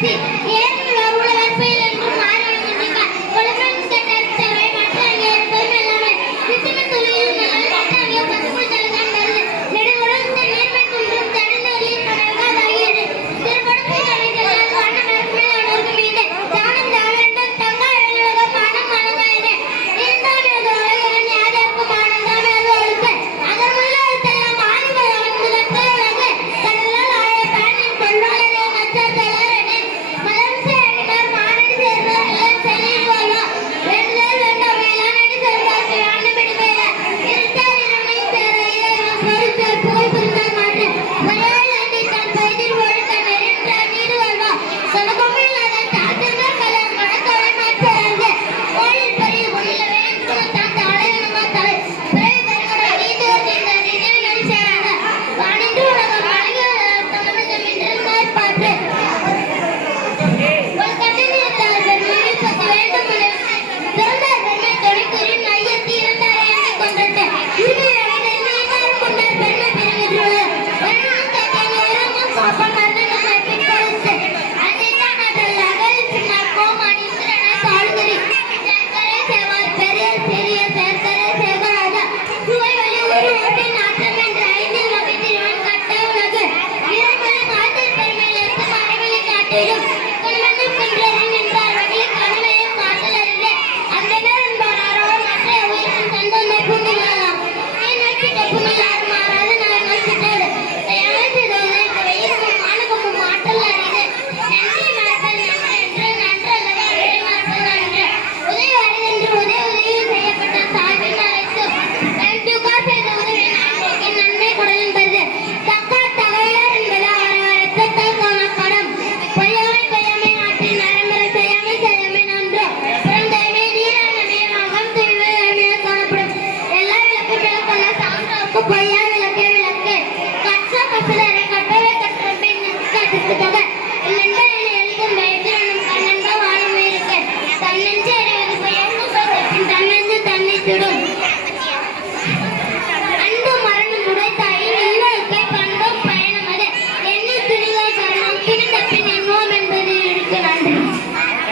Repeat.